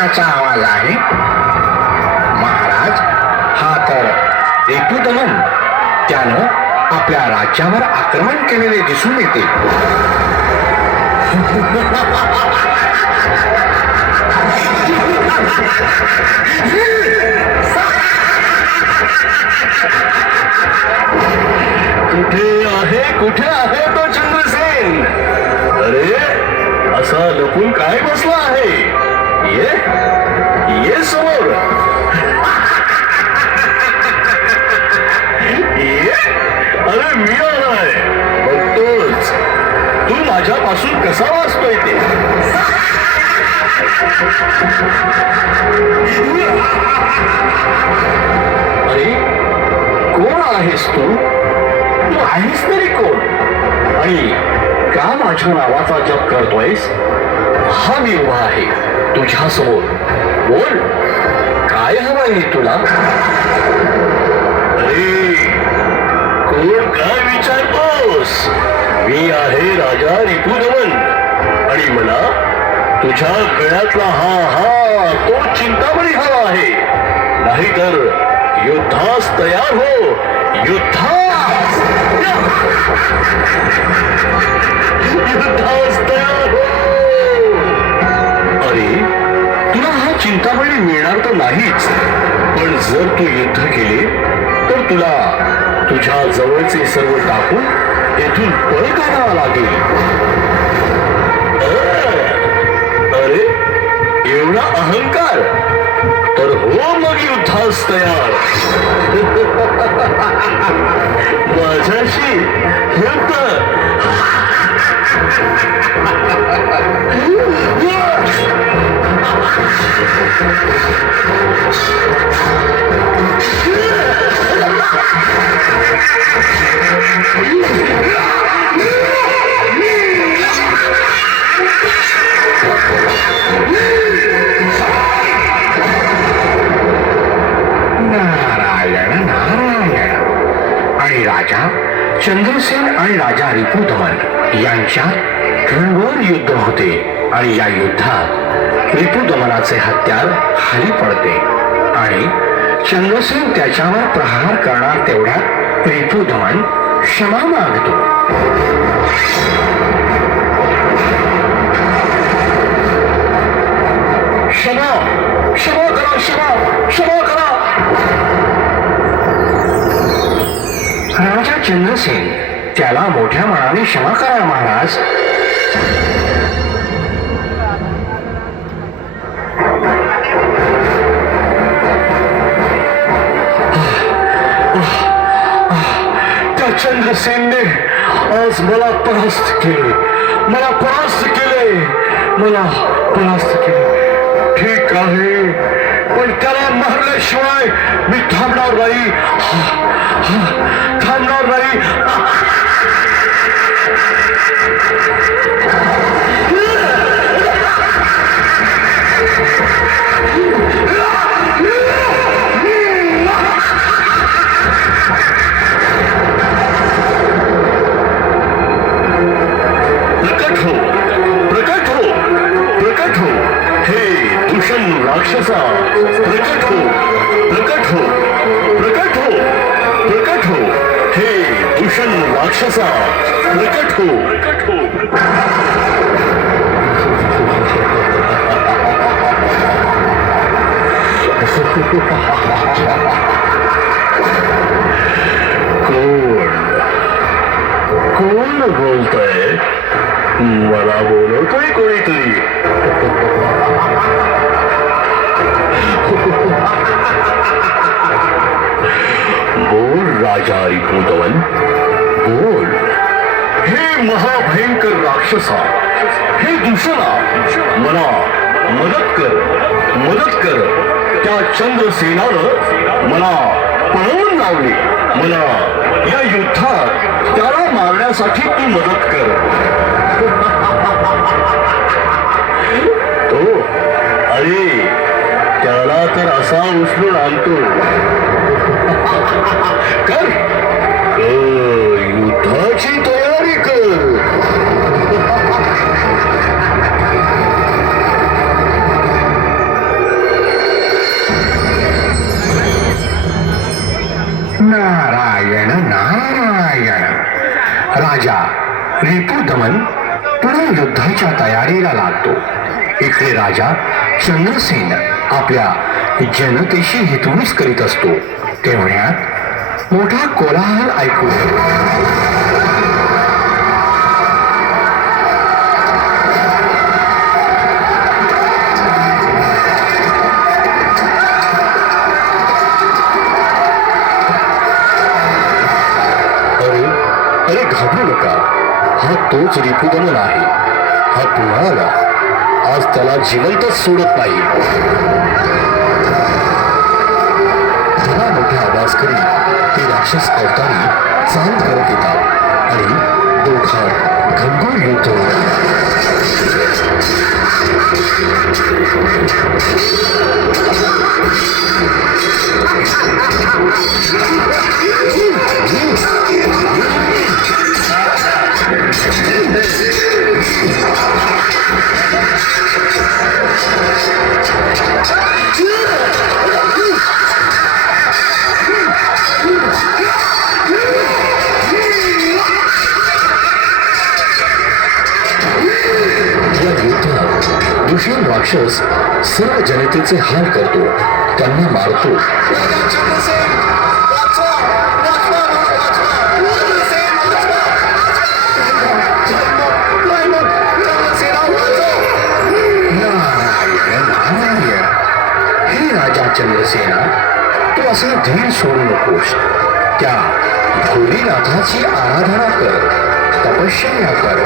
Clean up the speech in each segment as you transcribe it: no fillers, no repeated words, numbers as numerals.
करण्याचा आवाज आहे. महाराज, हा तर रिपुदमन, त्यानं आपल्या राज्यावर आक्रमण केलेले दिसून येते. कुठे आहे तो चंद्रसेन? अरे, असा लपून काय बसला आहे? ये समोर. अरे, मी आलाय. बघतोच तू माझ्यापासून कसा वाचतोय ते. अरे, कोण आहेस तू? तू आहेस तरी कोण? आणि का माझ्या नावाचा जप करतोयस? हा मी उभा आहे तुझ्या समोर. बोल, काय हवं आहे तुला? अरे, कोण काय विचारतोस? मी आहे राजा रिपुदमन, आणि मला तुझ्या गळ्यातला तो चिंतामणी हवा आहे. नाहीतर युद्धास तयार हो. युद्धास तयार हो. अरे, तुला हा चिंतामणी मिळणार तर नाहीच, पण जर तू युद्ध केले तर तुला तुझ्या जवळचे सर्व टाकून येथून पळ काढावा लागेल. अरे, एवढा अहंकार? तर हो मग युद्धास तयार. माझ्याशी युद्ध? नारायण नारायण. आणि राजा चंद्रसेन आणि राजा रिपुदमन यांच्यात घनघोर युद्ध होते. आणि या युद्धात रिपुदमनाचे हत्यार खाली पडते आणि चंद्रसेन त्याच्यावर प्रहार करणार तेवढ्यात रिपुदमन क्षमा मागतो. क्षमा क्षमा करा, क्षमा करा. राजा चंद्रसेन त्याला मोठ्या मनाने क्षमा करा महाराज. त्या चंद्रसेनने आज मला परास्त केले. ठीक आहे, पण त्याला मारल्याशिवाय मी थांबणार नाही. प्रकट हो, हे दूषण राक्षसा. प्रकट हो, हे दूषण राक्षसा. प्रकट हो. कोण बोलतोय? मला बोलवतोय कोणीतरी. बोल राजा रिपुदमन, बोल. हे महाभयंकर राक्षसा, हे दूषणा, मला मदत कर. त्या चंद्रसेनानं मला पळवून लावले. मला या युद्धात त्याला मारण्यासाठी तू मदत कर. तो, अरे, त्याला तर असा उचलून आणतो. कर, युद्धाची तयारी कर. नारायण नारायण. राजा रिपुदमन पुन्हा युद्धाच्या तयारीला लागतो. इकडे राजा चंद्रसेन आपल्या जनतेशी हितवणूक करीत असतो. तेवढ्यात मोठा कोलाहल ऐकू येतो. अरे घाबरू नका, हा तोच रिपुदमन आहे. हा पुन्हा आला. आज त्याला जिवंतच सोडत नाही. थोडा मोठा आवाज करीत ते राक्षस अवतारी चाल करत येतात आणि दोघांत घनघोर युद्ध होतं. दुष्यंत राक्षस सर्व जनतेचे हाल करतो, त्यांना मारतो. हे राजा चंद्रसेना, तू असा धीर सोडू नकोस. त्या भोलेनाथाची आराधना कर, तपश्चर्या कर.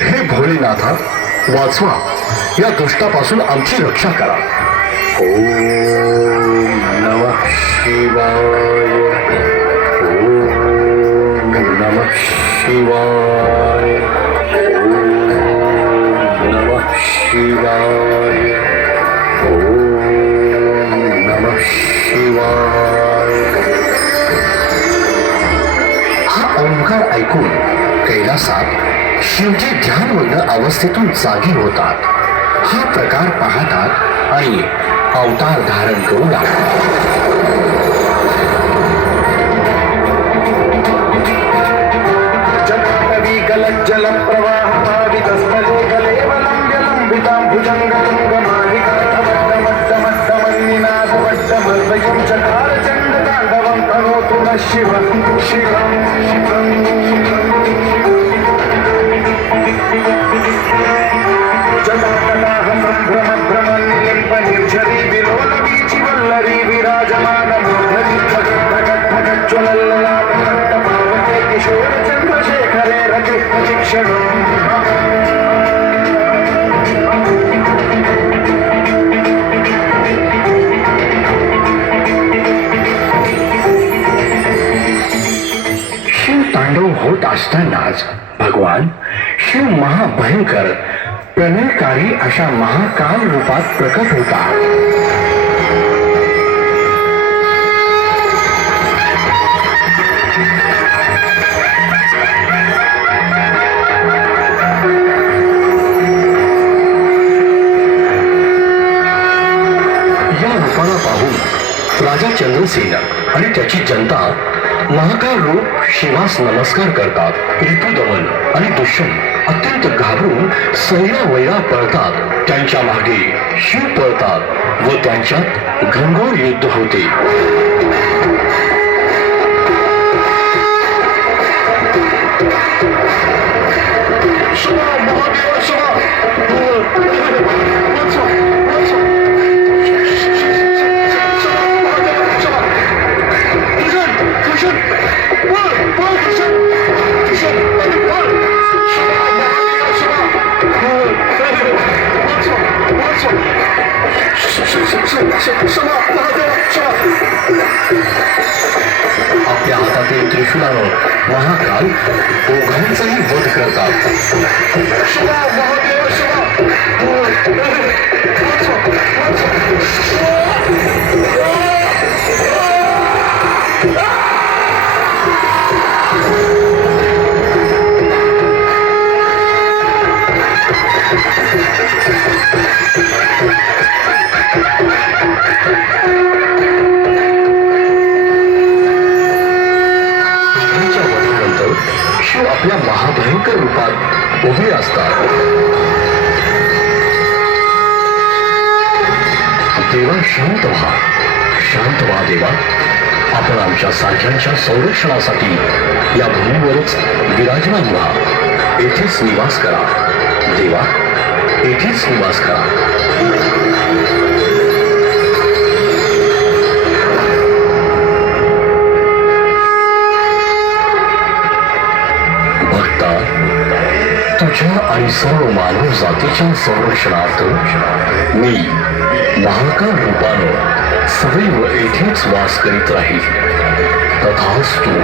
हे भोलेनाथा, वाचवा, या दुष्टापासून आमची रक्षा करा. ओम नमः शिवाय. ओम नमः शिवाय. ओम नमः शिवाय. ओम नमः शिवाय. हा ओंकार ऐकून कैलासात शिवजी ध्यानमग्न अवस्थेतून जागी होतात. हा प्रकार पाहतात आणि अवतार धारण करू लागतात. जल प्रवाह पावितस्थले कलेवलं विलंबितां भुजंगमद्दमद्दमद्दमन्निनादवड्डमर्दयं चकार चण्डताण्डवं तनोतु नः शिवं शिवं जटाकटाह सम्भ्रम भ्रमन्निलिम्पनिर्झरी विलोलवीचि वल्लरी विराजमानमूर्धरी ज्वलल्ललाटमट्टपावके किशोर चन्द्रशेखरे रचिक्षणम्. शिव तांडव होत असतानाच भगवान शिव महाभयंकर प्रलयकारी अशा महाकाल रूपात प्रकट होतात. या रूपाला पाहून राजा चंद्रसेन आणि त्याची जनता महाकाल रूप शिवास नमस्कार करतात. रिपुदमन आणि दुष्यंत अत्यंत घाबरून सैरावैरा पळतात. त्यांच्या मागे शिव पळतात व त्यांच्यात घनघोर युद्ध होते. शिवा महादेव शिवा. आपल्या हातातील त्रिशूलावर महाकाल दोघांचाही वध करतात. शिवा महादेव शिवा. शांत व्हा देवा. आपण आमच्या सारख्यांच्या संरक्षणासाठी या भूमीवरच विराजमान व्हा. येथेच निवास करा देवा, येथेच निवास करा. भक्ता, तुझ्या आणि सर्व मानव जातीच्या संरक्षणार्थ मी महाकाल रूपानं सदैव येथेच वास करीत राहील. तथास्तु.